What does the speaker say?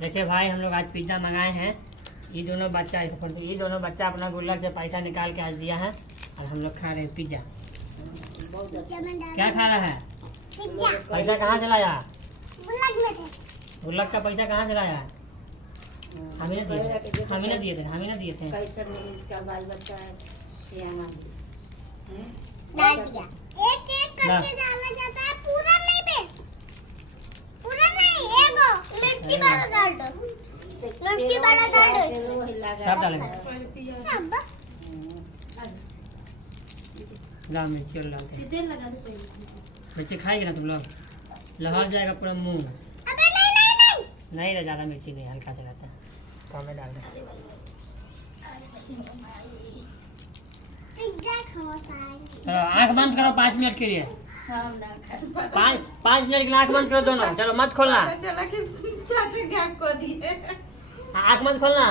देखिए भाई, हम लोग आज पिज्ज़ा मंगाए हैं। ये दोनों बच्चा अपना गुल्लक से पैसा निकाल के आज दिया है और हम लोग खा रहे हैं पिज्ज़ा। क्या खा रहा है? पैसा कहाँ से लाया? गुल्लक का पैसा कहाँ से लाया? हम ही ना दिए थे। इसका बाल बच्चा है डाल दिया। एक करके डाला जाता है, पूरा नहीं एगो मिर्ची वाला डाल दो। सब डालेंगे। लाओ मिर्ची और डालते हैं। मिर्ची खाएगी ना तुम लोग? लहर जाएगा पूरा मुंह। अबे नहीं नहीं रहा, ज़्यादा मिर्ची नहीं, हल्का सा रहता है। कम में डाल दे। पिज्जा खाओ सारे। चलो आँख बंद करो 5 मिनट के लिए। 5 मिनट के लिए आँख बंद करो दोनों। चलो मत खोलना। चला कि चाचा क्या को दिए आँख मत खोलना।